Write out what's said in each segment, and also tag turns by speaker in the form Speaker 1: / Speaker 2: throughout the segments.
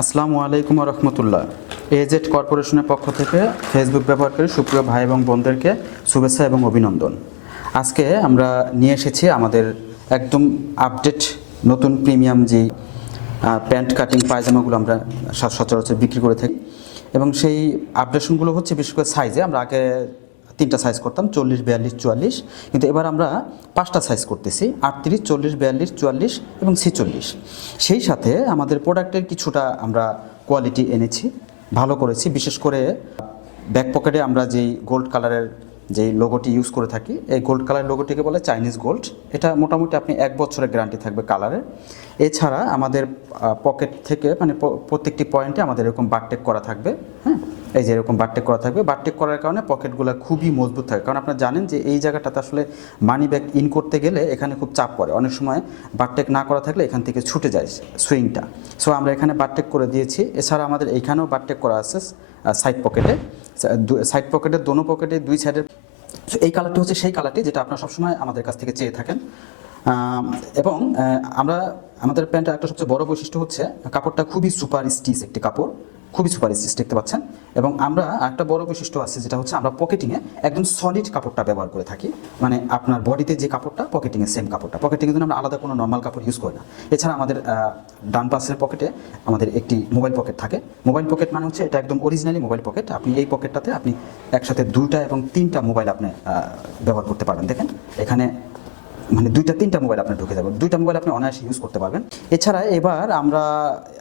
Speaker 1: আসসালামু আলাইকুম রহমতুল্লাহ। এজেড কর্পোরেশনের পক্ষ থেকে ফেসবুক ব্যবহারকারী সুপ্রিয় ভাই এবং বোনদেরকে শুভেচ্ছা এবং অভিনন্দন। আজকে আমরা নিয়ে এসেছি আমাদের একদম আপডেট নতুন প্রিমিয়াম যে প্যান্ট কাটিং পায়জামাগুলো আমরা সচরাচর বিক্রি করে থাকি। এবং সেই আপডেশনগুলো হচ্ছে বিশেষ করে সাইজে আমরা আগে তিনটা সাইজ করতাম, চল্লিশ, বিয়াল্লিশ, চুয়াল্লিশ। কিন্তু এবার আমরা পাঁচটা সাইজ করতেছি, আটত্রিশ, চল্লিশ, বিয়াল্লিশ, চুয়াল্লিশ এবং ছেচল্লিশ। সেই সাথে আমাদের প্রোডাক্টের কিছুটা আমরা কোয়ালিটি এনেছি, ভালো করেছি। বিশেষ করে ব্যাক পকেটে আমরা যেই গোল্ড কালারের যে লোগোটি ইউজ করে থাকি, এই গোল্ড কালার লোগোটিকে বলে চাইনিজ গোল্ড এটা মোটামুটি আপনি এক বছরের গ্যারান্টি থাকবে কালারের এছাড়া আমাদের পকেট থেকে মানে প্রত্যেকটি পয়েন্টে আমাদের এরকম বারটেক করা থাকবে হ্যাঁ? এই যে এরকম বারটেক করা থাকবে। বারটেক করার কারণে পকেটগুলো খুবই মজবুত থাকে। কারণ আপনারা জানেন যে এই জায়গাটাতে আসলে মানি ব্যাগ ইন করতে গেলে এখানে খুব চাপ পড়ে। অনেক সময় বারটেক না করা থাকলে এখান থেকে ছুটে যায় সুইংটা সো আমরা এখানে বারটেক করে দিয়েছি। এছাড়া আমাদের এইখানেও বারটেক করা আছে সাইড পকেটে সাইড পকেটের দোনো পকেটে দুই সাইডের সো এই কালারটি হচ্ছে সেই কালারটি যেটা আপনারা সবসময় আমাদের কাছ থেকে চেয়ে থাকেন। এবং আমরা, আমাদের প্যান্টের একটা সবচেয়ে বড় বৈশিষ্ট্য হচ্ছে কাপড়টা খুবই সুপার স্টিচ একটি কাপড়। খুবই সুপার দেখতে পাচ্ছেন। এবং আমরা একটা বড় বৈশিষ্ট্য আছে, যেটা হচ্ছে আমরা পকেটিংয়ে একদম সলিড কাপড়টা ব্যবহার করে থাকি। মানে আপনার বডিতে যে কাপড়টা, পকেটিংয়ে সেম কাপড়টা। পকেটিংয়ের জন্য আমরা আলাদা কোনো নর্মাল কাপড় ইউজ করি না। এছাড়া আমাদের ডান পাশের পকেটে আমাদের একটি মোবাইল পকেট থাকে। মোবাইল পকেট মানে হচ্ছে এটা একদম অরিজিনালি মোবাইল পকেট আপনি এই পকেটটাতে আপনি একসাথে দুইটা এবং তিনটা মোবাইল আপনি ব্যবহার করতে পারবেন। দেখেন, এখানে মানে দুইটা তিনটা মোবাইল আপনি ঢুকে যাবে। দুইটা মোবাইল আপনি অনায়াসে ইউজ করতে পারবেন। এছাড়া এবার আমরা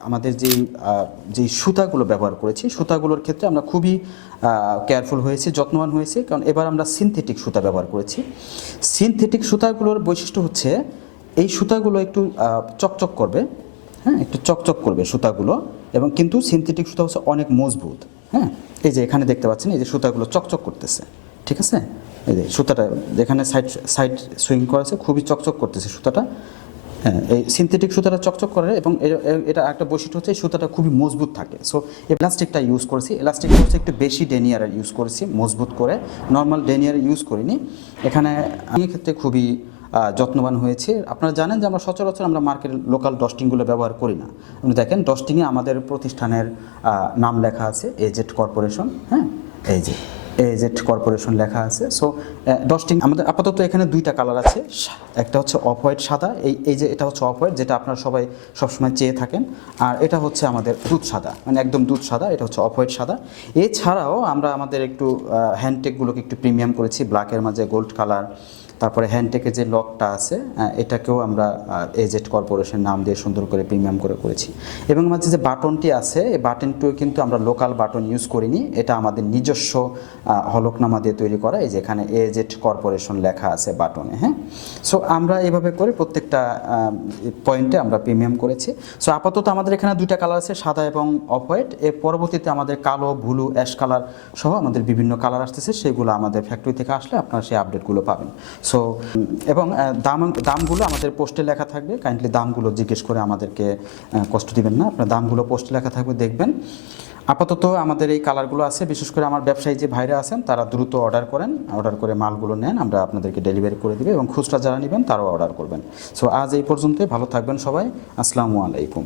Speaker 1: আমাদের আহ, যেই সুতাগুলো ব্যবহার করেছি সুতাগুলোর ক্ষেত্রে আমরা খুবই কেয়ারফুল হয়েছি যত্নবান হয়েছি। কারণ এবার আমরা সিনথেটিক সুতা ব্যবহার করেছি। সিনথেটিক সুতাগুলোর বৈশিষ্ট্য হচ্ছে এই সুতাগুলো একটু চকচক করবে। হ্যাঁ একটু চকচক করবে সুতাগুলো। এবং কিন্তু সিনথেটিক সুতা হচ্ছে অনেক মজবুত। হ্যাঁ এই যে এখানে দেখতে পাচ্ছেন এই যে সুতাগুলো চকচক করতেছে। ঠিক আছে? এই যে সুতাটা, যেখানে সাইড সাইড সুইং করা আছে, খুবই চকচক করতেছে সুতাটা। হ্যাঁ এই সিনথেটিক সুতাটা চকচক করে এবং এটা একটা বৈশিষ্ট্য হচ্ছে সুতাটা খুবই মজবুত থাকে। সো এলাস্টিকটা ইউজ করেছি। এলাস্টিকটা হচ্ছে একটু বেশি ডেনিয়ার ইউজ করেছি, মজবুত করে। নর্মাল ডেনিয়ার ইউজ করিনি। এখানে আমি ক্ষেত্রে খুবই যত্নবান হয়েছে। আপনারা জানেন যে আমরা সচরাচর আমরা মার্কেট লোকাল ডস্টিংগুলো ব্যবহার করি না। আপনি দেখেন ডস্টিংয়ে আমাদের প্রতিষ্ঠানের নাম লেখা আছে এজেট কর্পোরেশন হ্যাঁ? এই যে এজেট কর্পোরেশন লেখা আছে। সো ডস্টিং আমাদের আপাতত এখানে দুইটা কালার আছে। একটা হচ্ছে অফ হোয়াইট সাদা। এই এই যে এটা হচ্ছে অফ হোয়াইট যেটা আপনারা সবাই সবসময় চেয়ে থাকেন। আর এটা হচ্ছে আমাদের দুধ সাদা মানে একদম দুধ সাদা, এটা হচ্ছে অফ হোয়াইট সাদা। এছাড়াও আমরা আমাদের একটু হ্যান্ডটেকগুলোকে একটু প্রিমিয়াম করেছি। ব্ল্যাকের মাঝে গোল্ড কালার তারপরে হ্যান্ডটেকের যে লকটা আছে এটাকেও আমরা এজেট কর্পোরেশন নাম দিয়ে সুন্দর করে প্রিমিয়াম করে করেছি। এবং মাঝে যে বাটনটি আছে, এই বাটনটিও কিন্তু আমরা লোকাল বাটন ইউজ করিনি। এটা আমাদের নিজস্ব হলকনামা দিয়ে তৈরি করা, এই যে এখানে এজেট কর্পোরেশন লেখা আছে বাটনে হ্যাঁ? সো আমরা এভাবে করে প্রত্যেকটা পয়েন্টে আমরা প্রিমিয়াম করেছি। সো আপাতত আমাদের এখানে দুইটা কালার আছে, সাদা এবং অফ হোয়াইট। এর পরবর্তীতে আমাদের কালো, ব্লু, অ্যাশ কালার সহ আমাদের বিভিন্ন কালার আসতেছে, সেগুলো আমাদের ফ্যাক্টরি থেকে আসলে আপনারা সেই আপডেটগুলো পাবেন। সো এবং দাম, দামগুলো আমাদের পোস্টে লেখা থাকবে। কাইন্ডলি দামগুলো জিজ্ঞেস করে আমাদেরকে কষ্ট দিবেন না। আপনার দামগুলো পোস্টে লেখা থাকবে, দেখবেন। আপাতত আমাদের এই কালারগুলো আছে, বিশেষ করে আমার ব্যবসায়ী যে ভাইরা আছেন, তারা দ্রুত অর্ডার করেন অর্ডার করে মালগুলো নেন, আমরা আপনাদেরকে ডেলিভারি করে দেবে এবং খুচরা যারা নেবেন, তারাও অর্ডার করবেন। সো আজ এই পর্যন্তই, ভালো থাকবেন সবাই, আসসালামু আলাইকুম।